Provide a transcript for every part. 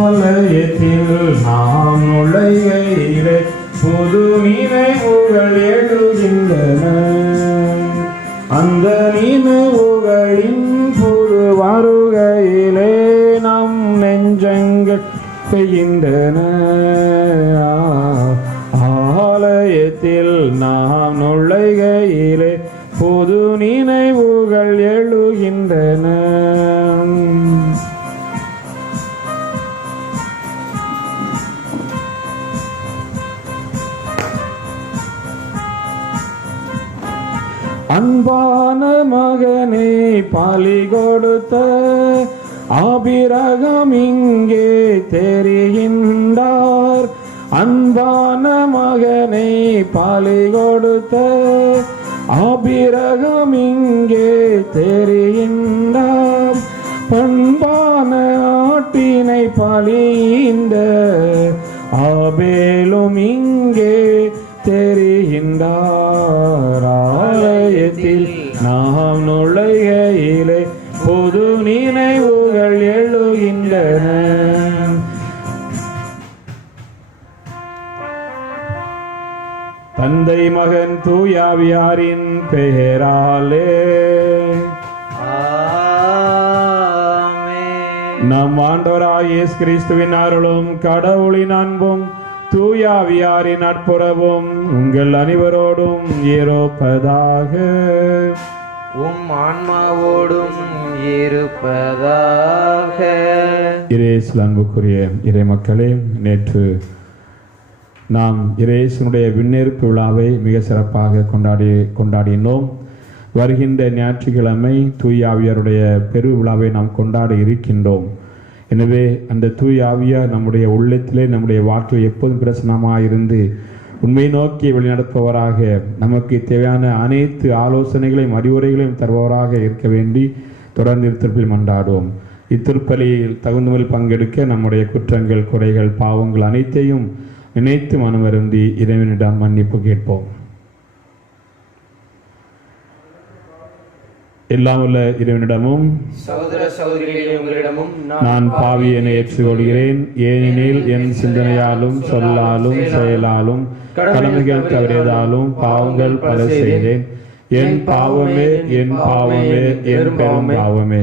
ஆலயத்தில் நாம் நுழைகையிலே புது நினைவுகள் எழுகின்றன. அந்த நினைவுகளின் புது வருகையிலே நம் நெஞ்சங்கள் பெய்கின்றன. ஆலயத்தில் நாம் நுழைகையிலே புது நினைவுகள் எழுகின்றன. அன்பான மகனை பலி கொடுத்த ஆபிரகாம் இங்கே தெரிகின்றார். அன்பான மகனை பலி கொடுத்த ஆபிரகாம் இங்கே தெரிகின்றார். பண்பான ஆட்டினை பலிந்த ஆபேலும் இங்கே தெரிகின்றார். ஆலயத்தில் நாம் நுழைகையிலே புது நினைவுகள் எழுகின்றன. தந்தை மகன் தூயாவியாரின் பெயராலே நம் ஆண்டவராகிய இயேசு கிறிஸ்துவின் அருளும் கடவுளின் அன்பும் தூயாவியாரின் நட்புறவும் உங்கள் அனைவரோடும் இருப்பதாக. உம் ஆன்மாவோடும் இருப்பதாக. இயேசுவில் அன்புக்குரிய இறை மக்களே, நேற்று நாம் இயேசுனுடைய விண்ணேற்பு விழாவை மிக சிறப்பாக கொண்டாடினோம். வருகின்ற ஞாயிற்றுக்கிழமை தூயாவியாருடைய பெரு விழாவை நாம் கொண்டாட இருக்கின்றோம். எனவே அந்த தூய ஆவியார் நம்முடைய உள்ளத்திலே நம்முடைய வாழ்க்கையில் எப்போதும் பிரசனமாக இருந்து உண்மை நோக்கி வழிநடத்துபவராக, நமக்கு தேவையான அனைத்து ஆலோசனைகளையும் அறிவுரைகளையும் தருபவராக இருக்க வேண்டி தொடர்ந்து இத்திருப்பில் மன்றாடுவோம். இத்திருப்பலியில் தகுந்தவர்கள் பங்கெடுக்க நம்முடைய குற்றங்கள், குறைகள், பாவங்கள் அனைத்தையும் நினைத்து மனமருந்தி இறைவனிடம் மன்னிப்பு கேட்போம். எல்லாம் உள்ள இறைவனிடமும் சகோதர சகோதரிகளே உங்களிடமும் நான் பாவியனை ஏற்றுக்கொள்கிறேன். ஏனெனில் என் சிந்தனையாலும் சொல்லாலும் செயலாலும் கடமைகள் தவறியதாலும் பாவங்கள் பல செய்தேன். என் பாவமே என் பாவமே என் பெரும் பாவமே.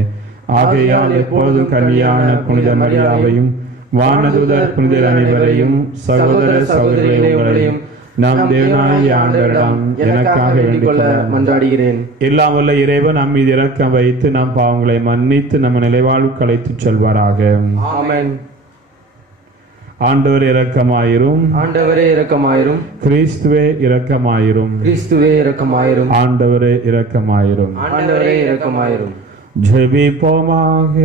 ஆகையால் எப்பொழுதும் கன்னியான புனித மரியாவையும் வானதூதர் புனிதர் அனைவரையும் சகோதர சகோதரிகளை உங்களையும் நாம் தேவனாகிய ஆண்டவரிடம் எனக்காக வேண்டிக் மன்றாடுகிறேன். எல்லாம் வல்ல இறைவன் நம் மீது இரக்கம் வைத்து நம் பாவங்களை மன்னித்து நம்ம நிலைவாழ்வுக்கு அழைத்துச் செல்வாராக. ஆமென். ஆண்டவர் இரக்கமாயிரும். ஆண்டவரே இரக்கமாயிரும். கிறிஸ்துவே இரக்கமாயிரும். கிறிஸ்துவே இரக்கமாயிரும். ஆண்டவரே இரக்கமாயிரும். ஆண்டவரே இரக்கமாயிரும். ஜெபிப்போமாக.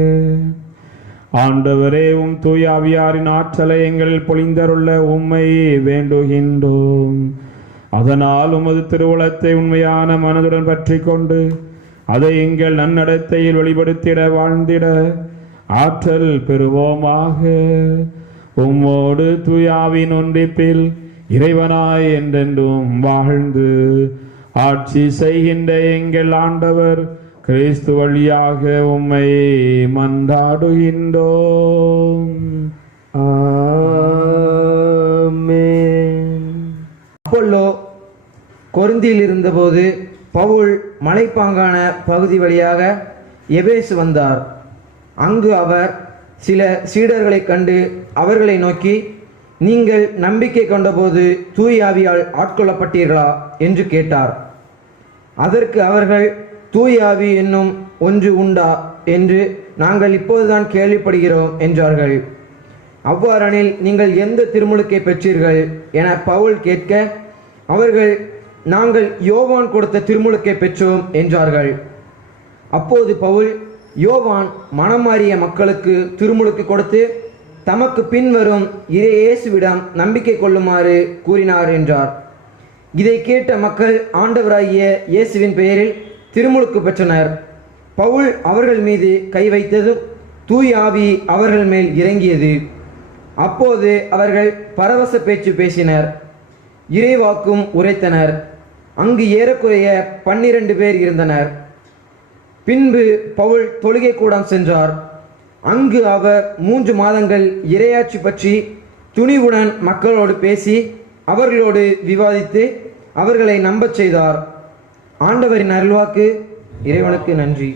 ஆண்டவரே, உம் தூயாவியாரின் ஆற்றலை எங்களில் பொழிந்தருள்ள உம்மை வேண்டுகின்றோம். அதனால் உமது திருவுளத்தை உண்மையான மனதுடன் பற்றி கொண்டு அதை எங்கள் நன்னடத்தையில் வெளிப்படுத்திட வாழ்ந்திட ஆற்றல் பெறுவோமாக. உம்மோடு தூயாவின் ஒன்றிப்பில் இறைவனாய் என்றென்றும் வாழ்ந்து ஆட்சி செய்கின்ற எங்கள் ஆண்டவர் கிறிஸ்து வழியாக உம்மை மன்றாடுகின்றோம். ஆமென். அப்போல்லோ கொரிந்தியில் இருந்தபோது பவுல் மலைப்பாங்கான பகுதி வழியாக எபேசு வந்தார். அங்கு அவர் சில சீடர்களை கண்டு அவர்களை நோக்கி, நீங்கள் நம்பிக்கை கொண்டபோது தூய ஆவியால் ஆட்கொள்ளப்பட்டீர்களா என்று கேட்டார். அதற்கு அவர்கள், தூய ஆவி என்னும் ஒன்று உண்டா என்று நாங்கள் இப்போதுதான் கேள்விப்படுகிறோம் என்றார்கள். அவ்வாறெனில் நீங்கள் எந்த திருமுழுக்கை பெற்றீர்கள் என பவுல் கேட்க, அவர்கள், நாங்கள் யோவான் கொடுத்த திருமுழுக்கை பெற்றோம் என்றார்கள். அப்போது பவுல், யோவான் மனம் மாறிய மக்களுக்கு திருமுழுக்கு கொடுத்து தமக்கு பின்வரும் இயேசுவிடம் நம்பிக்கை கொள்ளுமாறு கூறினார் என்றார். இதை கேட்ட மக்கள் ஆண்டவராகிய இயேசுவின் பெயரில் திருமுழுக்கு பெற்றனர். பவுல் அவர்கள் மீது கை வைத்ததும் தூய ஆவி அவர்கள் மேல் இறங்கியது. அப்போது அவர்கள் பரவச பேச்சு பேசினர், இறைவாக்கும் உரைத்தனர். அங்கு ஏறக்குறைய 12 பேர் இருந்தனர். பின்பு பவுல் தொழுகை கூடம் சென்றார். அங்கு அவர் 3 மாதங்கள் இறையாட்சி பற்றி துணிவுடன் மக்களோடு பேசி அவர்களோடு விவாதித்து அவர்களை நம்பச் செய்தார். ஆண்டவரின் அருள்வாக்கு. இறைவனுக்கு நன்றி.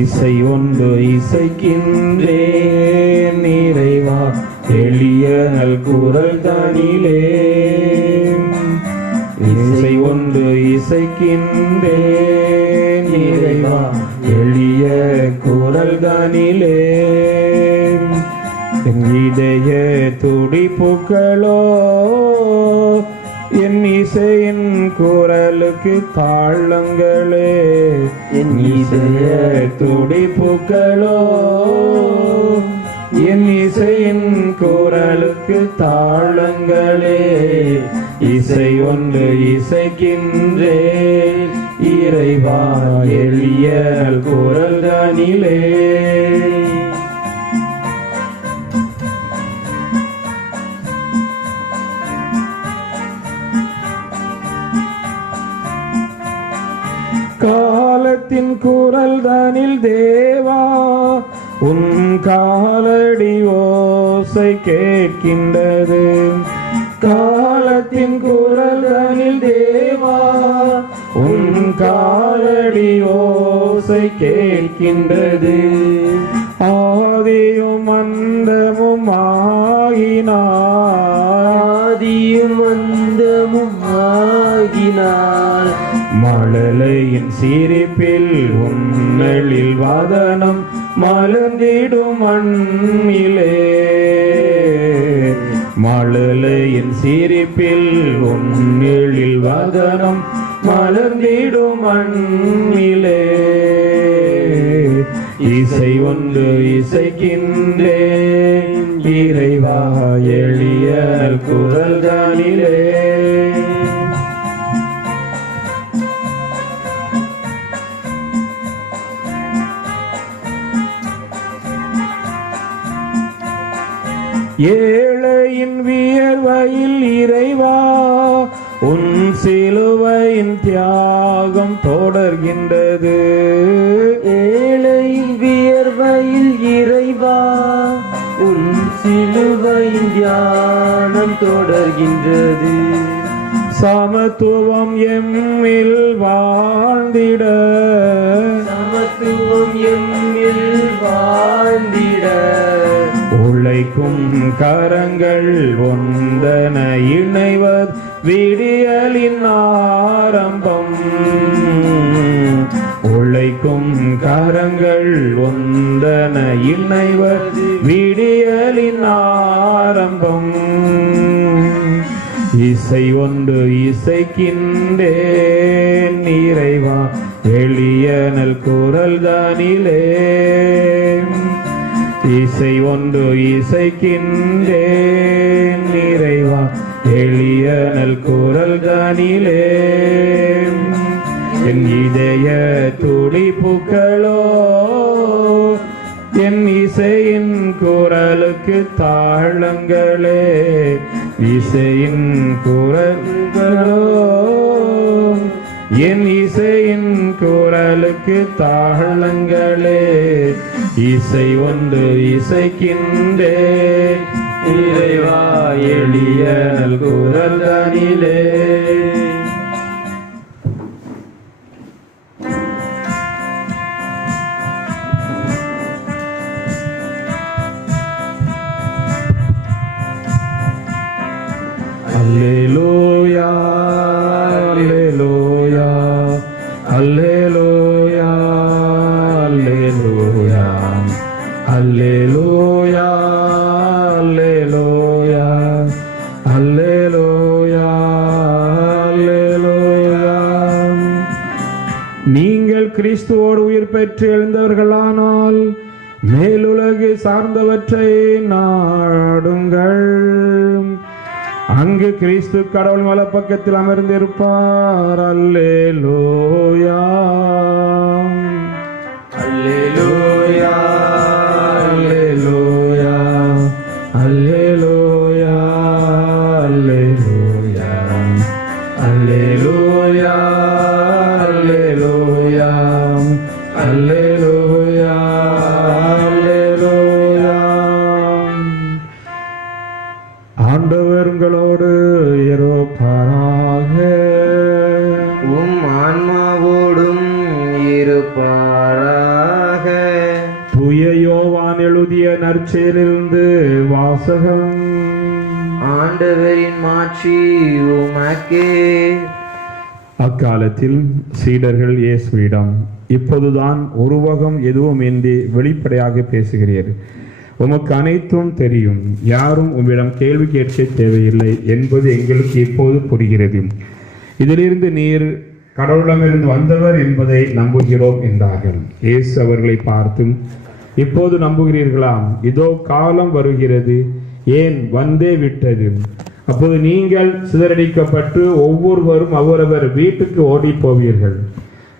இசை ஒன்று இசைக்கின்றேன் இறைவா எளிய நல் குரல் தானிலே. இசை ஒன்று இசைக்கின்றேன் இறைவா எளிய குரல் தானிலே. என் இதய துடிப்புக்களோ என் இசையின் குரலுக்கு தாளங்களே. என் இதய துடிப்புக்களோ என் இசையின் குரலுக்கு தாளங்களே. இசை ஒன்று இசைக்கின்றேன் இறைவா எளிய குரல் தானிலே. காலத்தின் குரல் தானில் தேவா உன் காலடி ஓசை கேட்கின்றது. காலத்தின் குரல் தானில் தேவா உன் காலடி ஓசை கேட்கின்றது. ஆதியும் அந்தமும் ஆகினார். மழலையின் சிரிப்பில் உன்னெழில் வதனம் மலர்ந்திடும் மண்ணிலே. மழலையின் சிரிப்பில் உன்னெழில் வதனம் மலர்ந்திடும் மண்ணிலே. இசை ஒன்று இசைக்கின்றேன் இறைவா எளிய குரல் தானிலே. ஏழையின் வியர்வையில் இறைவா உன் சிலுவையின் தியாகம் தொடர்கின்றது. ஏழையின் வியர்வையில் இறைவா உன் சிலுவையின் தியானம் தொடர்கின்றது. சமத்துவம் எம்மில் வாழ்ந்திட. சமத்துவம் எம்மில் வாழ்ந்திட. உழைக்கும் கரங்கள் ஒன்றன இணைவர் விடியலின் ஆரம்பம். உழைக்கும் கரங்கள் ஒன்றன இணைவர் விடியலின் ஆரம்பம். இசை ஒன்று இசைக்கின்றேன் இறைவா எளிய நல் குரல் தானிலே. இசை ஒன்று இசைக்கின்றேன் இறைவா எளிய நல் குரல் தானிலே. என் இதய துடிப்புக்களோ என் இசையின் குரலுக்கு தாளங்களே. இசையின் குரல்களோ என் இசையின் குரலுக்கு தாளங்களே. இசை ஒன்று இசைக்கின்றேன் இறைவா எளிய நல் குரல் தானிலே. அல்லேலூயா அல்லேலூயா அல்லேலூயா அல்லேலூயா அல்லேலூயா அல்லேலூயா அல்லேலூயா அல்லேலூயா. நீங்கள் கிறிஸ்துவோடு உயிர் பெற்று எழுந்தவர்களானால் மேலுலகு சார்ந்தவற்றை நாடுங்கள். அங்கு கிறிஸ்து கடவுள் வலப்பக்கத்தில் அமர்ந்திருப்பார். அல்லேலூயா அல்லேலூயா அல்லேலூயா அல்லேலூயா அல்லேலூயா. நற்செயலிலிருந்து வாசகம். ஆண்டவரின் மாட்சி உமக்கே. அக்காலத்தில் சீடர்கள் இயேசுவிடம், இப்போதுதான் உருவகம் எதுவுமின்றி வெளிப்படையாக பேசுகிறீர். உமக்கு அனைத்தும் தெரியும். யாரும் உம்மிடம் கேள்வி கேட்க தேவையில்லை என்பது எங்களுக்கு இப்போது புரிகிறது. இதிலிருந்து நீர் கடவுளிடமிருந்து வந்தவர் என்பதை நம்புகிறோம் என்றார்கள். இயேசு அவர்களை பார்த்தும், இப்போது நம்புகிறீர்களாம்? இதோ காலம் வருகிறது, ஏன் வந்தே விட்டது, அப்போது நீங்கள் சிதறடிக்கப்பட்டு ஒவ்வொருவரும் அவரவர் வீட்டுக்கு ஓடி போவீர்கள்.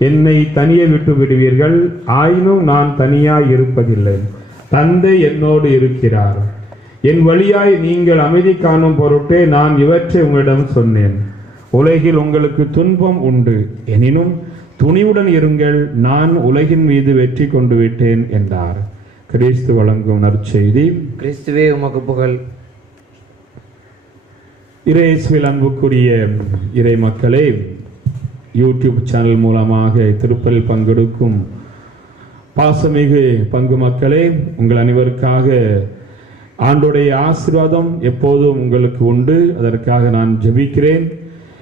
என்னை தனியே விட்டு விடுவீர்கள். ஆயினும் நான் தனியாய் இருப்பதில்லை, தந்தை என்னோடு இருக்கிறார். என் வழியாய் நீங்கள் அமைதி காணும் பொருட்டே நான் இவற்றை உங்களிடம் சொன்னேன். உலகில் உங்களுக்கு துன்பம் உண்டு, எனினும் துணிவுடன் இருங்கள், நான் உலகின் மீது வெற்றி கொண்டு விட்டேன் என்றார். கிறிஸ்து வழங்கும் நற்செய்தி. கிறிஸ்துவே உமக்கு புகழ். இயேசுவில் அன்புக்குரிய இறை மக்களே, யூடியூப் சேனல் மூலமாக திருப்பலில் பங்கெடுக்கும் பாசமிகு பங்கு மக்களே, உங்கள் அனைவருக்காக ஆண்டோடைய ஆசீர்வாதம் எப்போதும் உங்களுக்கு உண்டு. அதற்காக நான் ஜெபிக்கிறேன்.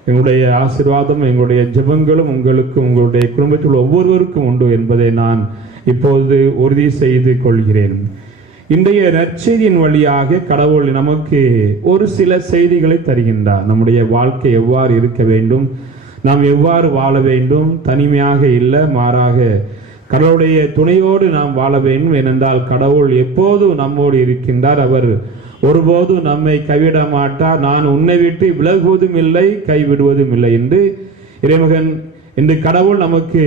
எங்களுடைய ஆசீர்வாதம், எங்களுடைய ஜெபங்களும் உங்களுக்கு, உங்களுடைய குடும்பத்தில் ஒவ்வொருவருக்கும் உண்டு என்பதை நான் இப்போது உறுதி செய்து கொள்கிறேன். இன்றைய நற்செய்தியின் வழியாக கடவுள் நமக்கு ஒரு சில செய்திகளை தருகின்றார். நம்முடைய வாழ்க்கை எவ்வாறு இருக்க வேண்டும், நாம் எவ்வாறு வாழ வேண்டும், தனிமையாக இல்லை, மாறாக கடவுளுடைய துணையோடு நாம் வாழ வேண்டும். ஏனென்றால் கடவுள் எப்போதும் நம்மோடு இருக்கின்றார். அவர் ஒருபோதும் நம்மை கைவிட மாட்டார். நான் உன்னை விட்டு விலகுவதும் இல்லை, கைவிடுவதும் இல்லை என்று இறைமகன் என்று கடவுள் நமக்கு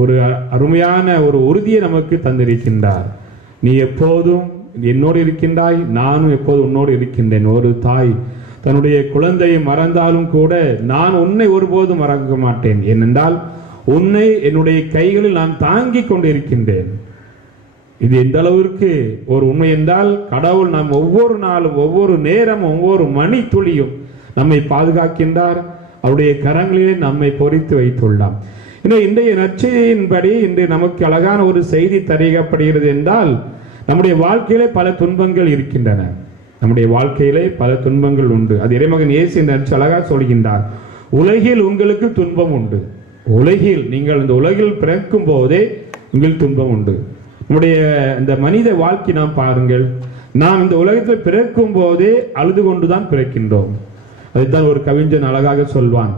ஒரு அருமையான ஒரு உறுதியை நமக்கு தந்திருக்கின்றார். நீ எப்போதும் என்னோடு இருக்கின்றாய், நானும் எப்போதும் உன்னோடு இருக்கின்றேன். ஒரு தாய் தன்னுடைய குழந்தையை மறந்தாலும் கூட நான் உன்னை ஒருபோதும் மறக்க மாட்டேன். ஏனென்றால் உன்னை என்னுடைய கைகளில் நான் தாங்கிக் கொண்டிருக்கின்றேன். இது எந்த அளவிற்கு ஒரு உண்மை என்றால், கடவுள் நாம் ஒவ்வொரு நாளும், ஒவ்வொரு நேரம், ஒவ்வொரு மணி துளியும் நம்மை பாதுகாக்கின்றார். அவருடைய கரங்களிலே நம்மை பொறித்து வைத்துள்ளார். இன்னும் இன்றைய நற்செய்தியின்படி இன்று நமக்கு அழகான ஒரு செய்தி தருகப்படுகிறது என்றால், நம்முடைய வாழ்க்கையிலே பல துன்பங்கள் இருக்கின்றன. நம்முடைய வாழ்க்கையிலே பல துன்பங்கள் உண்டு. அது இறைமகன் இயேசு இந்த அழகாக சொல்கின்றார். உலகில் உங்களுக்கு துன்பம் உண்டு. உலகில் நீங்கள் இந்த உலகில் பிறக்கும் போதே உங்களுக்கு துன்பம் உண்டு. நம்முடைய இந்த மனித வாழ்க்கை நாம் பாருங்கள். நாம் இந்த உலகத்தில் பிறக்கும் போதே அழுது கொண்டுதான் பிறக்கின்றோம். அதைத்தான் ஒரு கவிஞன் அழகாக சொல்வான்.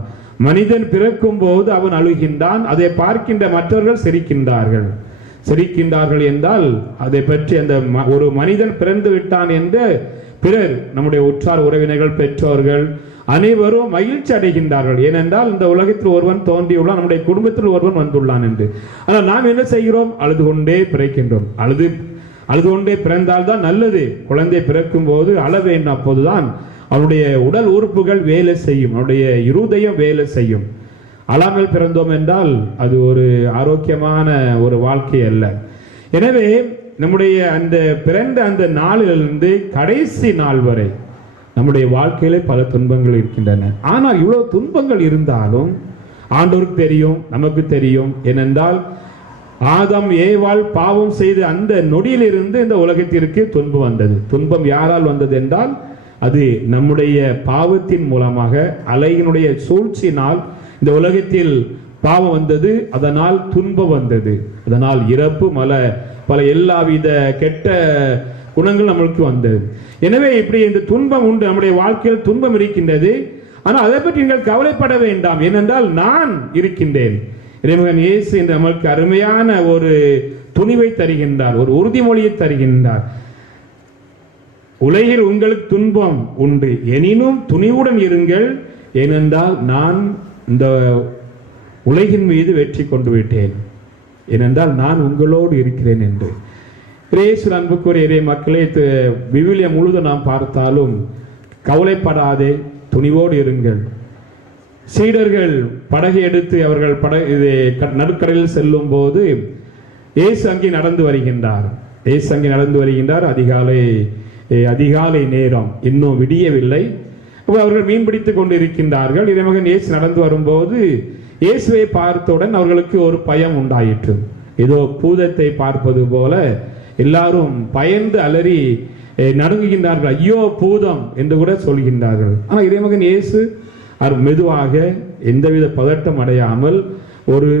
மனிதன் பிறக்கும் போது அவன் அழுகின்றான், அதை பார்க்கின்ற மற்றவர்கள் சிரிக்கின்றார்கள். சிரிக்கின்றார்கள் என்றால் அதை பற்றி அந்த ஒரு மனிதன் பிறந்து விட்டான் என்று பிறர், நம்முடைய உற்றார் உறவினர்கள், பெற்றோர்கள் அனைவரும் மகிழ்ச்சி அடைகின்றார்கள். ஏனென்றால் இந்த உலகத்தில் ஒருவன் தோன்றியுள்ளான், நம்முடைய குடும்பத்தில் ஒருவன் வந்துள்ளான் என்று. ஆனால் நாம் என்ன செய்கிறோம்? அழுது கொண்டே பிறக்கின்றோம். அழுது கொண்டே பிறந்தால்தான் நல்லது. குழந்தை பிறக்கும் போது அழ வேண்டும். அப்போதுதான் அவனுடைய உடல் உறுப்புகள் வேலை செய்யும், அவனுடைய இருதயம் வேலை செய்யும். அழாமல் பிறந்தோம் என்றால் அது ஒரு ஆரோக்கியமான ஒரு வாழ்க்கை அல்ல. எனவே நம்முடைய அந்த பிறந்த அந்த நாளிலிருந்து கடைசி நாள் வரை நம்முடைய வாழ்க்கையிலே பல துன்பங்கள் இருக்கின்றன. ஆனால் இவ்வளவு துன்பங்கள் இருந்தாலும் ஆண்டவருக்கு தெரியும், நமக்கு தெரியும். ஏனென்றால் ஆதாம் ஏவாள் பாவம் செய்து அந்த நொடியிலிருந்து இந்த உலகத்திற்கு துன்பம் வந்தது. துன்பம் யாரால் வந்தது என்றால், அது நம்முடைய பாவத்தின் மூலமாக, அலையினுடைய சூழ்ச்சியினால் இந்த உலகத்தில் பாவம் வந்தது. அதனால் துன்பம் வந்தது. அதனால் இறப்பு, பல எல்லாவித கெட்ட குணங்கள் நம்மளுக்கு வந்தது. எனவே இப்படி இந்த துன்பம் உண்டு. நம்முடைய வாழ்க்கையில் துன்பம் இருக்கின்றது. ஆனால் அதை பற்றி நீங்கள் கவலைப்பட வேண்டாம். ஏனென்றால் நான் இருக்கின்றேன். இறைமகன் இயேசு என்று நமக்கு அருமையான ஒரு துணிவை தருகின்றார், ஒரு உறுதிமொழியை தருகின்றார். உலகில் உங்களுக்கு துன்பம் உண்டு, எனினும் துணிவுடன் இருங்கள், ஏனென்றால் நான் இந்த உலகின் மீது வெற்றி கொண்டு விட்டேன். ஏனென்றால் நான் உங்களோடு இருக்கிறேன் என்று. இயேசு அன்புக்குரிய இறை மக்களே, விவிலியம் முழுவதும் நாம் பார்த்தாலும் கவலைப்படாதே, துணிவோடு இருங்கள். சீடர்கள் படகை எடுத்து அவர்கள் நடுக்கடலில் செல்லும் போது இயேசு அங்கே நடந்து வருகின்றார். அதிகாலை நேரம், இன்னும் விடியவில்லை. அவர்கள் மீன் பிடித்துக் கொண்டு இருக்கின்றார்கள். இறைமகன் இயேசு நடந்து வரும்போது இயேசுவை பார்த்தவுடன் அவர்களுக்கு ஒரு பயம் உண்டாயிற்று. ஏதோ பூதத்தை பார்ப்பது போல எல்லாரும் பயந்து அலறி நடுங்குகின்றார்கள். ஐயோ பூதம் என்று கூட சொல்கின்றார்கள். ஆனால் இறைமகன் இயேசு அவர் மெதுவாக எந்தவித பதட்டம் அடையாமல் ஒரு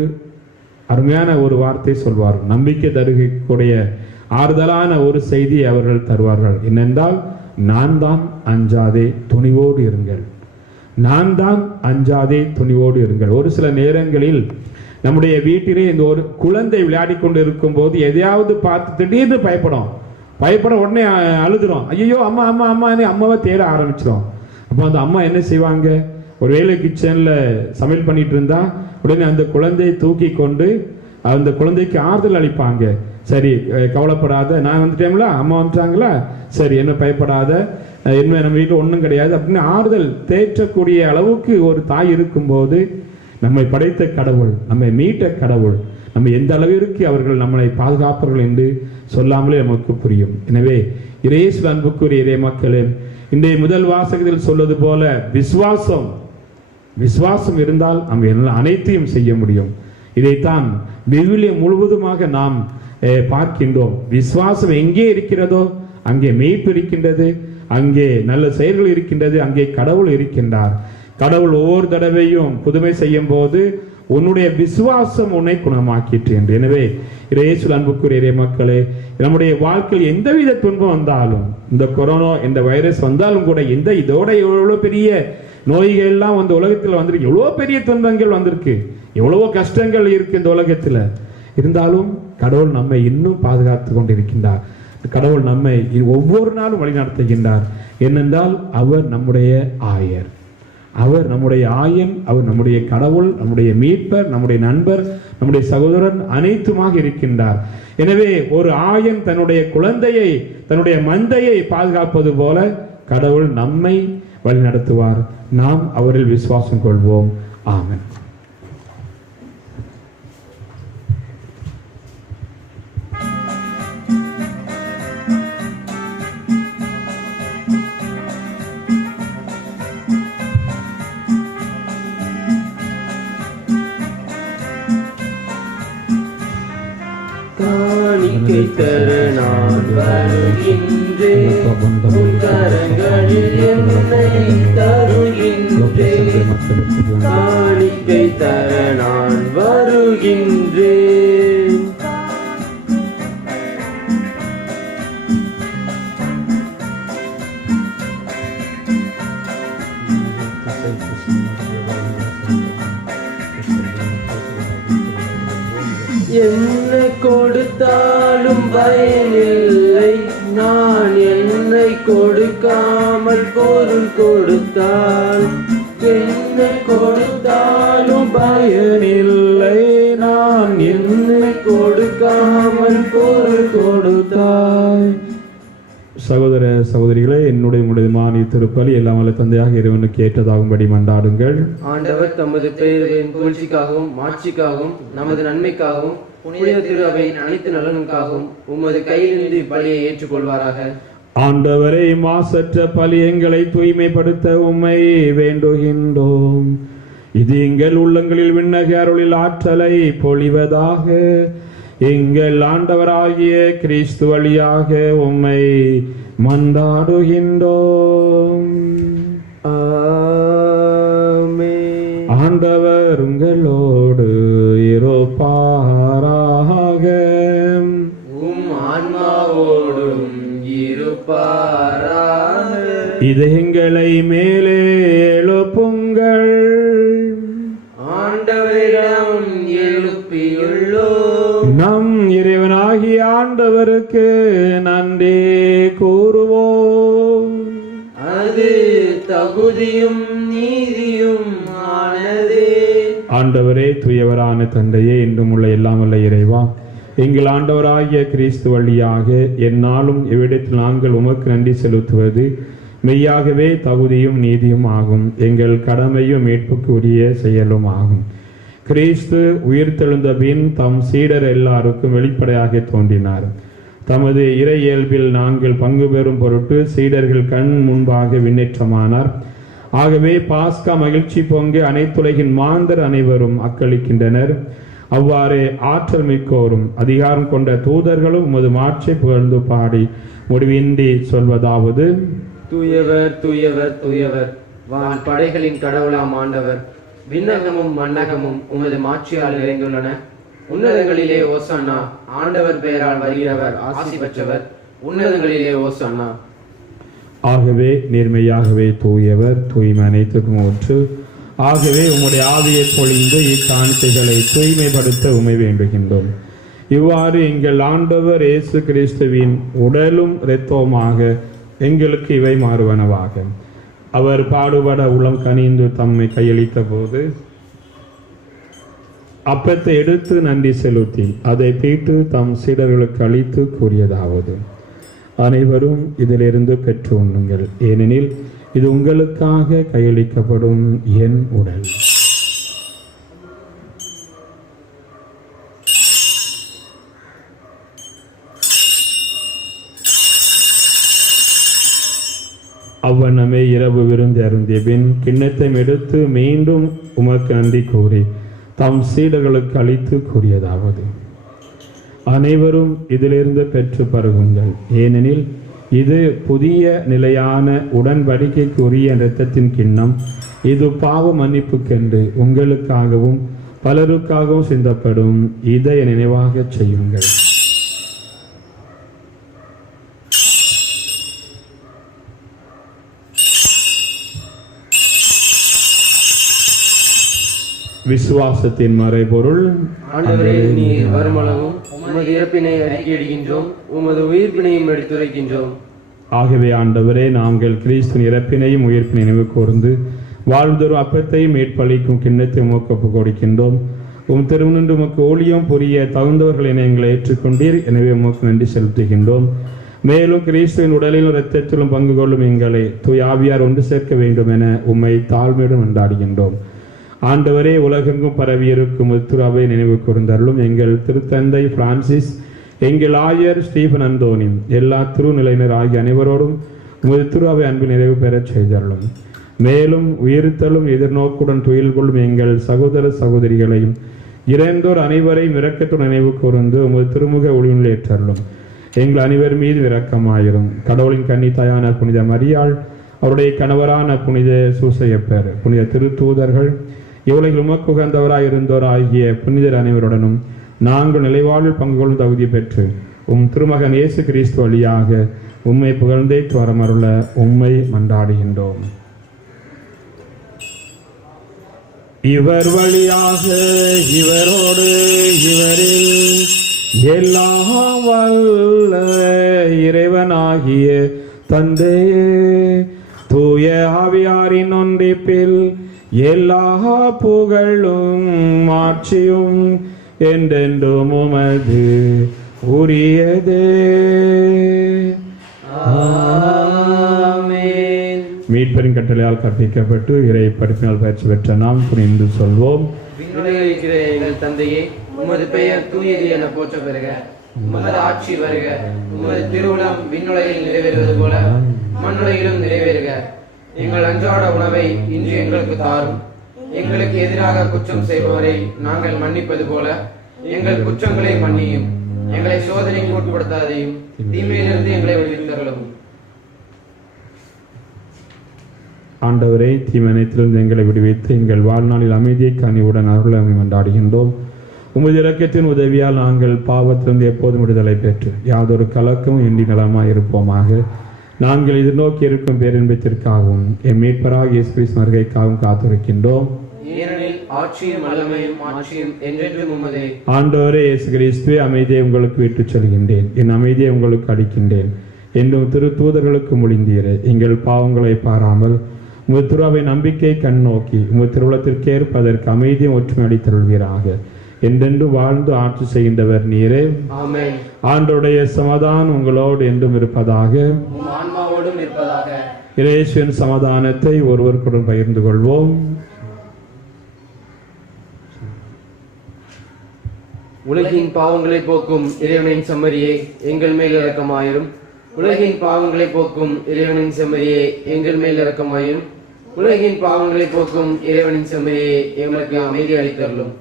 அருமையான ஒரு வார்த்தை சொல்வார்கள். நம்பிக்கை தருகக்கூடிய ஆறுதலான ஒரு செய்தி அவர்கள் தருவார்கள். என்னென்றால், நான் தான், அஞ்சாதே துணிவோடு இருங்கள். நான் தான், அஞ்சாதே துணிவோடு இருங்கள். ஒரு சில நேரங்களில் நம்முடைய வீட்டிலே இந்த ஒரு குழந்தை விளையாடி கொண்டு இருக்கும் போது எதையாவது பார்த்து திடீர்னு பயப்பட உடனே அழுதுறோம். ஐயோ அம்மா அம்மா அம்மான்னு அம்மாவை தேட ஆரம்பிச்சிடும். அப்போ அந்த அம்மா என்ன செய்வாங்க, ஒருவேளை கிச்சன்ல சமையல் பண்ணிட்டு இருந்தா உடனே அந்த குழந்தையை தூக்கி கொண்டு அந்த குழந்தைக்கு ஆறுதல் அளிப்பாங்க. சரி, கவலைப்படாத, நான் வந்துட்டேங்களா, அம்மா வந்துட்டாங்களா, சரி என்ன பயப்படாத, என்ன நம்ம வீட்டில் ஒன்றும் கிடையாது அப்படின்னு ஆறுதல் தேற்றக்கூடிய அளவுக்கு ஒரு தாய் இருக்கும்போது, நம்மை படைத்த கடவுள், நம்மை மீட்ட கடவுள், நம்ம எந்த அளவிற்கு அவர்கள் நம்மளை பாதுகாப்பார்கள் என்று சொல்லாமலே நமக்கு புரியும். எனவே இயேசு அன்புக்குரிய இறை மக்களே, இன்றைய முதல் வாசகத்தில் சொல்வது போல விசுவாசம் இருந்தால் நம்ம அனைத்தையும் செய்ய முடியும். இதைத்தான் விவிலியம் முழுவதுமாக நாம் பார்க்கின்றோம். விசுவாசம் எங்கே இருக்கிறதோ அங்கே மீட்பு இருக்கின்றது, அங்கே நல்ல செயல்கள் இருக்கின்றது, அங்கே கடவுள் இருக்கின்றார். கடவுள் ஒவ்வொரு தடவையும் புதுமை செய்யும் போது உன்னுடைய விசுவாசம் உன்னை குணமாக்கிற்று என்று. எனவே இயேசு அன்புக்குரிய மக்களே, நம்முடைய வாழ்க்கையில் எந்தவித துன்பம் வந்தாலும், இந்த கொரோனா இந்த வைரஸ் வந்தாலும் கூட, இதோட எவ்வளவு பெரிய நோய்கள் எல்லாம் வந்து உலகத்தில் வந்திருக்கு, எவ்வளோ பெரிய துன்பங்கள் வந்திருக்கு, எவ்வளவோ கஷ்டங்கள் இருக்கு இந்த உலகத்தில், இருந்தாலும் கடவுள் நம்மை இன்னும் பாதுகாத்து கொண்டிருக்கின்றார். கடவுள் நம்மை ஒவ்வொரு நாளும் வழிநடத்துகின்றார். ஏனென்றால் அவர் நம்முடைய ஆயர், அவர் நம்முடைய ஆயன், அவர் நம்முடைய கடவுள், நம்முடைய மீட்பர், நம்முடைய நண்பர், நம்முடைய சகோதரன் அனைத்துமாக இருக்கின்றார். எனவே ஒரு ஆயன் தன்னுடைய குழந்தையை, தன்னுடைய மந்தையை பாதுகாப்பது போல கடவுள் நம்மை வழிநடத்துவார். நாம் அவரில் விசுவாசம் கொள்வோம். ஆமென். காணிக்கை தர நான் வருகின்றேன், உன் கரங்களில் என்னை தருகின்றேன். காணிக்கை தர நான் வருகின்றேன். என்ன கொடுத்தாலும் பயனில்லை, நான் என்னை கொடுக்காமல் பொருள் கொடுத்தால். என்ன கொடுத்தாலும் பயனில்லை, நான் என்னை கொடுக்காமல் பொருள் கொடுத்தால். சகோதர சகோதரிகளே, என்னுடைய உங்களுடைய திருப்பலி எல்லாம் வல்ல தந்தையாக இறைவனுக்கு ஏற்றதாகும்படி மன்றாடுங்கள். ஆண்டவர் தமது பெயரின் புகழ்ச்சிக்காகவும் மாட்சிக்காகவும் நமது நன்மைக்காகவும் புனித திரு அவையின் அனைத்து நலனுக்காகவும் உமது கையிலிருந்து பலியை ஏற்றுக்கொள்வாராக. ஆண்டவரை மாசற்ற பலி எங்களை தூய்மைப்படுத்த உம்மை வேண்டுகின்றோம். இது எங்கள் உள்ளங்களில் விண்ணக அருளில் ஆற்றலை பொழிவதாக. எங்கள் ஆண்டவராகிய கிறிஸ்து வழியாக உம்மை மன்றாடுகின்றோம். ஆமென். ஆண்டவர் உங்களோடு இருப்பாராக. உம் ஆன்மாவோடும் இருப்பாராக. இதயங்களை மேலே எழுப்புங்கள். ஆண்டவரிடம் எழுப்பியுள்ளோம். நம் இறைவனாகிய ஆண்டவருக்கு நன்றி கூறுவோம். அது தகுதியும் நீதியும் ஆனதே. ஆண்டவரே, தூயவரான தந்தையே, என்றும் உள்ள எல்லாம் வல்ல இறைவா, எங்கள் ஆண்டவராகிய கிறிஸ்து வழியாக எந்நாளும் இவ்விடத்தில் நாங்கள் உமக்கு நன்றி செலுத்துவது மெய்யாகவே தகுதியும் நீதியும் ஆகும். எங்கள் கடமையும் மீட்புக்கு உரிய செயலும் ஆகும். கிறிஸ்து உயிர்த்தெழுந்த பின் தம் சீடர் எல்லாருக்கும் வெளிப்படையாக தோன்றினார். தமது இறை இயல்பில் நாங்கள் பங்கு பெறும் பொருட்டு சீடர்கள் கண் முன்பாக விண்ணேற்றமானார். ஆகவே பாஸ்கா மகிழ்ச்சி பொங்க அனைத்துலகின் மாந்தர் அனைவரும் அக்களிக்கின்றனர். அவ்வாறே ஆற்றல் மிக்கோரும் அதிகாரம் கொண்ட தூதர்களும் உமது மாட்சியை புகழ்ந்து பாடி முடிவின்றி சொல்வதாவது: தூயவர் தூயவர் தூயவர், வான் படைகளின் கடவுளாம் ஆண்டவர். விண்ணகமும் மண்ணகமும் உமது மாட்சியால் நிறைந்துள்ளன. உன்னதங்களிலே ஓசன்னா. ஆண்டவர் பெயரால் வருகிறவர் ஆசி பெற்றவர். உன்னதங்களிலே ஓசன்னா. ஆகவே நேர்மையாகவே தூயவர், தூய்மை அனைத்துக்கும் ஊற்று. ஆகவே உம்முடைய ஆவியை பொழிந்து இக்காணிக்கைகளை தூய்மைப்படுத்த உமை வேண்டுகின்றோம். இவ்வாறு எங்கள் ஆண்டவர் இயேசு கிறிஸ்துவின் உடலும் இரத்தவுமாக எங்களுக்கு இவை மாறுவனவாக. அவர் பாடுபட உளம் கனிந்து தம்மை கையளித்த போது அப்பத்தை எடுத்து நன்றி செலுத்தி அதை பீட்டு தம் சீடர்களுக்கு அளித்து கூறியதாவது: அனைவரும் இதிலிருந்து பெற்று உண்ணுங்கள், ஏனெனில் இது உங்களுக்காக கையளிக்கப்படும் என் உடல். அவ்வண்ணமே இரவு விருந்து அருந்திய பின் கிண்ணத்தை எடுத்து மீண்டும் உமக்கு நன்றி கூறி தம் சீடர்களுக்கு அளித்து கூறியதாவது: அனைவரும் இதிலிருந்து பெற்று பருகுங்கள், ஏனெனில் இது புதிய நிலையான உடன்படிக்கைக்குரிய இரத்தத்தின் கிண்ணம். இது பாவ மன்னிப்புக்கென்று உங்களுக்காகவும் பலருக்காகவும் சிந்தப்படும். இதை நினைவாக செய்யுங்கள். விசுவாசத்தின் மறைபொருள்: ஆண்டவரே, நீர் வருமளவும் உமது இறப்பினை அறிக்கையிடுகின்றோம், உமது உயிர்ப்பினையும் எடுத்துரைக்கின்றோம். ஆகவே ஆண்டவரே, நாங்கள் கிறிஸ்துவின் இறப்பினையும் உயிர்ப்பினை நினைவு கூர்ந்து வாழ்தொரு அப்பத்தையும் மேற்பளிக்கும் கிண்ணத்தை உமக்கு ஒப்புக் கொடுக்கின்றோம். உம் திருமுன்று உமக்கு ஊழியம் புரிய தகுந்தவர்கள் என எங்களை ஏற்றுக்கொண்டீர். எனவே உமக்கு நன்றி செலுத்துகின்றோம். மேலும் கிறிஸ்துவின் உடலிலும் இரத்தத்திலும் பங்கு கொள்ளும் எங்களை தூய் ஆவியார் ஒன்று சேர்க்க வேண்டும் என உம்மை தாழ்மையுடன் கொண்டாடுகின்றோம். ஆண்டவரே, உலகெங்கும் பரவியிருக்கும் திருவை நினைவு கூர்ந்தருளும். எங்கள் திருத்தந்தை பிரான்சிஸ், எங்கள் ஆயர் ஸ்டீபன் அந்தோனி, எல்லா திருநிலையினர் ஆகிய அனைவரோடும் உமது திருவை அன்பு நிறைவு பெறச் செய்தருளும். மேலும் உயிர்த்தலும் எதிர்நோக்குடன் துயில் கொள்ளும் எங்கள் சகோதர சகோதரிகளையும் இறந்தோர் அனைவரையும் இரக்கத்துடன் நினைவு கூர்ந்து உமது திருமுக ஒளியுள் ஏற்றருளும். எங்கள் அனைவர் மீது இரக்கமாயிரும். கடவுளின் கன்னித்தாயான புனித மரியாள், அவருடைய கணவரான புனித சூசையப்பர், புனித திருத்தூதர்கள், இவ்வுலகில் உமக்கு உகந்தவராய் இருந்தோர் ஆகிய புனிதர் அனைவருடனும் நாங்கள் நிலைவாழ்வில் பங்கு கொள்ளும் தகுதி பெற்று உம் திருமகன் இயேசு கிறிஸ்து வழியாக உம்மை புகழ்ந்தே வரமருள உம்மை மன்றாடுகின்றோம். இவர் வழியாக இவரோடு இவரில் எல்லாம் வல்ல இறைவனாகிய தந்தையே, தூய ஆவியாரின் ஒன்றிப்பில் எல்லா புகழும் மாட்சியும் என்றென்றும் உமது உரியதே. ஆமென். மீட்பரின் கட்டளையால் கற்பிக்கப்பட்டு இறை படிப்பினால் பயிற்சி பெற்ற நாம் புரிந்து சொல்வோம்: விண்ணுலகில் இருக்கிற எங்கள் தந்தையே, உமது பெயர் தூயது என போற்ற பெறுக. உமது ஆட்சி வருக. உமது திருவுளம் விண்ணுலகில் நிறைவேறுவது போல மண்ணுலகிலும் நிறைவேறுக. எங்கள் அன்றாட உணவை இன்று எங்களுக்கு தாரும். எங்களுக்கு எதிராக குற்றம் செய்பவரை நாங்கள் மன்னிப்பது போல எங்கள் குற்றங்களை மன்னியும். எங்களை சோதனைக்கு உட்படுத்தாதையும், தீமையிலிருந்து எங்களை விடுவித்தருளும். ஆண்டவரே, தீமனத்திலிருந்து எங்களை விடுவித்து எங்கள் வாழ்நாளில் அமைதியை கனிவுடன் அருளை கொண்டாடுகின்றோம். உமது இரக்கத்தின் உதவியால் நாங்கள் பாவத்திலிருந்து எப்போதும் விடுதலை பெற்று யாதொரு கலக்கமும் இன்றி நலமாய் இருப்போமாக. நாங்கள் எதிர்நோக்கி இருக்கும் பேரின்பத்திற்காகவும் எம் மீட்பராக இயேசு கிறிஸ்து வருகைக்காகவும் காத்திருக்கின்றோம். ஏனெனில் ஆட்சியும் வல்லமையும் மாட்சியும் என்றென்றும் உமதே. ஆண்டவரே இயேசு கிறிஸ்துவே, அமைதியை உங்களுக்கு விட்டுச் செல்கின்றேன், என் அமைதியை உங்களுக்கு அளிக்கின்றேன் என்றும் திருத்தூதர்களுக்கு மொழிந்தீரே. எங்கள் பாவங்களை பாராமல் உமது திருவை நம்பிக்கை கண்ணோக்கி உமது திருவுளத்திற்கேற்ப அதற்கு அமைதியும் ஒற்றுமை அளித்தருள்வீராக. என்றென்று வாழ்ந்து ஆட்சி செய்கின்றவர் நீரே. ஆமென். ஆண்டவருடைய சமாதானம் உங்களோடு என்றும் இருப்பதாக. உம் ஆன்மாவோடும் இருப்பதாக. இயேசுவின் சமாதானத்தை ஒருவருக்குடன் பகிர்ந்து கொள்வோம். உலகின் பாவங்களை போக்கும் இறைவனின் செம்மறியே, எங்கள் மேல் இரக்கமாயிரும். உலகின் பாவங்களை போக்கும் இறைவனின் செம்மறியே, எங்கள் மேல் இரக்கமாயிரும். உலகின் பாவங்களை போக்கும் இறைவனின் செம்மறியே, எங்களுக்கு அமைதி அளித்தருளும்.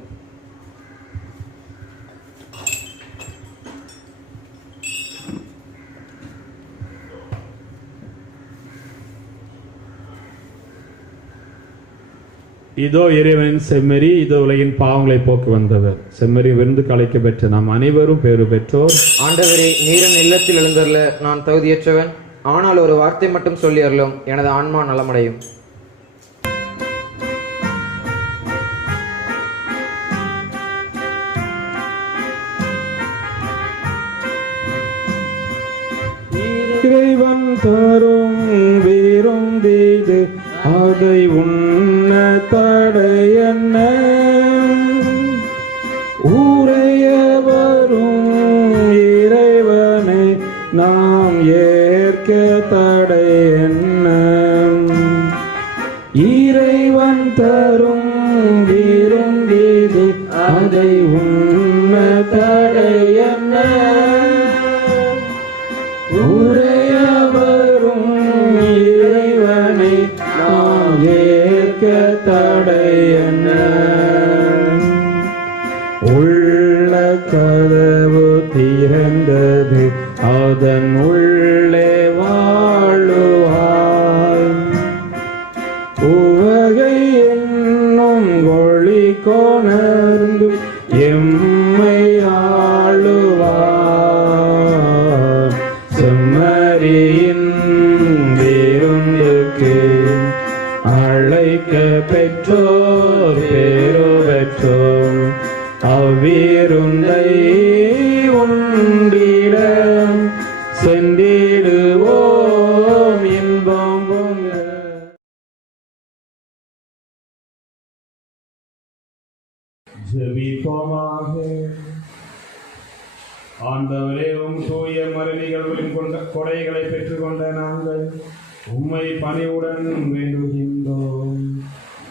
இதோ இறைவனின் செம்மறி, இதோ உலகின் பாவங்களை போக்கு வந்தவர். செம்மறி விருந்து கலைக்க பெற்ற நாம் அனைவரும் பேறு பெற்றோர். ஆண்டவரே, நீரின் இல்லத்தில் எழுந்தருள நான் தகுதியற்றவன். ஆனால் ஒரு வார்த்தை மட்டும் சொல்லி அருளும், எனது ஆன்மா நலமடையும். இறைவன் தரும் விருந்தீது அதை உண்ண தடையன்ன ஊரைய வரும் இறைவனை நாம் ஏற்க தடையன்ன. இறைவன் தரும் விருந்தீது அதை உண்ண தடையன்ன ஊரைய வரும் இறைவனை நாம் ஏற்க தடையன்ன. உள்ள கதவு திறந்தது அதன் உள்ளே வாழுவாய். உவகை என்னும் ஒளி கொணர்ந்து எம்மை ஆளுவார். செம்மறியின் விருந்துக்கு அழைக்க பெற்றோர் பேரு பெற்றோர். அவ்விருந்தை உண்டிட சென்றிடுவோம் இன்பம் பொங்க. ஜெபிப்போமாக. ஆண்டவரே, தூய மறைநிகழ்வுகளின் கொண்ட கொடைகளை பெற்றுக்கொண்ட நாங்கள் உம்மை பணிவுடன் வேண்டுகின்றோம்.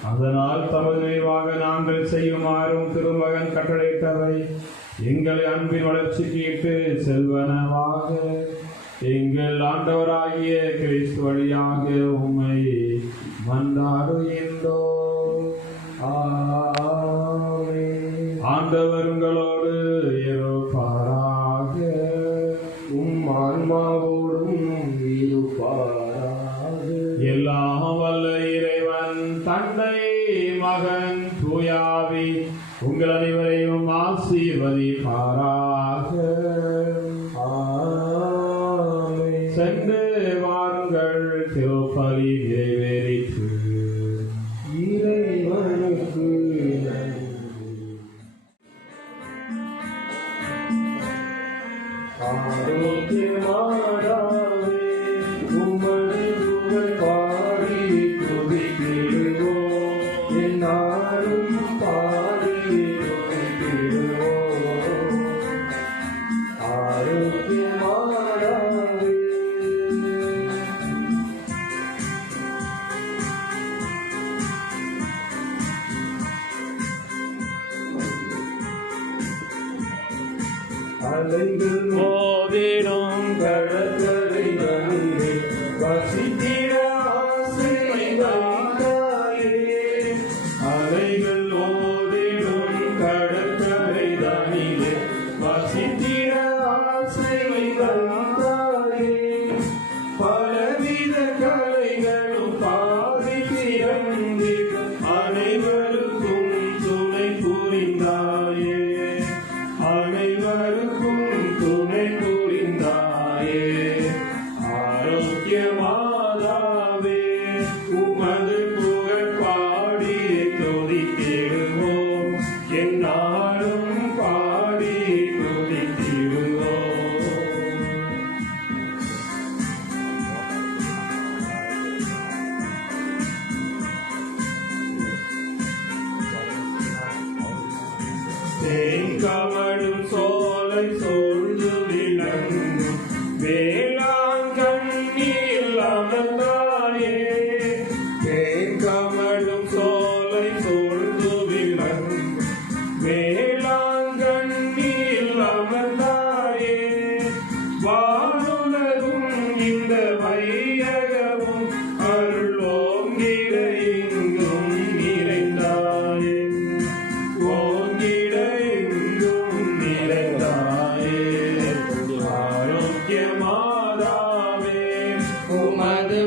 அதனால் தமது நினைவாக நாங்கள் செய்யுமாறும் திருமகன் கட்டளையிட்டவை எங்களை அன்பின் வளர்ச்சிக்கு இட்டு செல்வனவாக எங்கள் ஆண்டவராகிய கிறிஸ்து வழியாக உம்மை மன்றாடுகின்றோம். ஆமென். ஆண்டவர் உங்களோடு இருப்பாராக. உம் ஆன்மாவோடும் இருப்பாராக. எல்லாம் வல்ல இறைவன் தந்தை, மகன், தூயாவி உங்கள் அனைவரையும் ஆசீர்வதிப்பாராக. ஆமென். சென்று வாருங்கள், திருப்பலி நிறைவேறிற்று. இறைவனுக்கு ஆரோக்கியமாடாவே உமது புகழ் பாடி துதித்திடுவோம். என்னாலும் பாடி துதித்திடுவோம். ஆரோக்கியமாடாவே அலைகள் மோதிடும் கடற்கரை தனிலே வசித்திட ஆசை வைத்தாயே. அலைகள் மோதிடும் கடற்கரை தனிலே வசித்திட ஆசை வைத்தாயே. பலவித கலைகளும் பாதி திறந்திட அனைவருக்கும் துணை புரிந்தாயே. அனைவருக்கும் துணை புரிந்தாயே. ஆரோக்கியமாதாவே உமது புகழ் பாடி துதித்திடுவோம். என்னாலும் பாடி துதித்திடுவோம். தேங்கமடும் சோலை சோழ்ந்து விளங்கும் வேளாங்கண்ணியில் அமர்ந்தாயே. தேங்கமடும் சோலை சோழ்ந்து விளங்கும் வேளாங்கண்ணியில் அமர்ந்தாயே. வானுலகும் இந்த வையகமும் அருளோங்கிட எங்கும் நிறைந்தாயே. ஓங்கிட எங்கும் நிறைந்தாயே. ஆரோக்கியமாதாவே உமது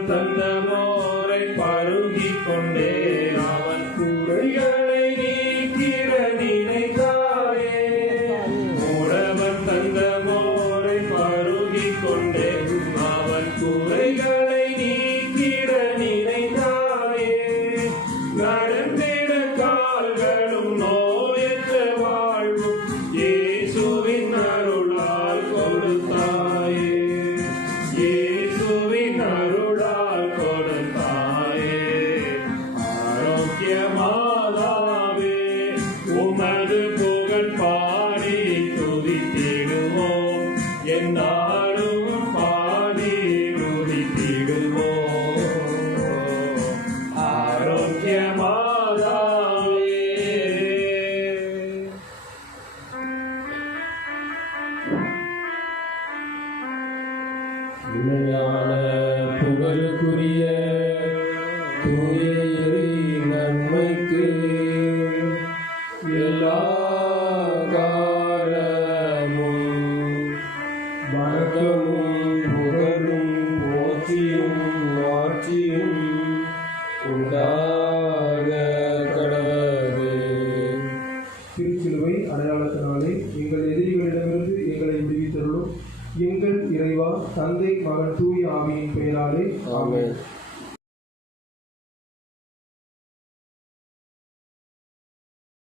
உழவன் தந்த மோரை பருகிக் கொண்டே அவன் குறைகளை நீக்கிட நினைத்தாயே. உழவன் தந்த மோரை பருகிக் கொண்டே அவன் குறைகளை நீக்கிட நினைத்தாயே. நடந்திட கால்களும் நோயற்ற வாழ்வும் இயேசுவின் அருளால் கொடுத்தாயே. இயேசுவின் அருளால் கொடுத்தாயே. ஆரோக்கிய மாதாவே உமது புகழ் பாடி துதித்திடுவோம். என்னாலும் பாடி துதித்திடுவோம். ஆரோக்கிய மாதாவே. உண்மையான புகழுக்குரிய தூய இறை நன்மைக்கு எல்லா காலமும் வணக்கமும் புகழும் போற்றியும் ஆட்சியும் உண்டாக கடவுளே. திருச்சிலுவை அடையாளத்தினாலே எங்கள் எதிரிகளிடமிருந்து எங்களை விடுவித்தருளும். எங்கள் இறைவா, தந்தை, மகன், தூய ஆவியின் பெயராலே ஆமென்.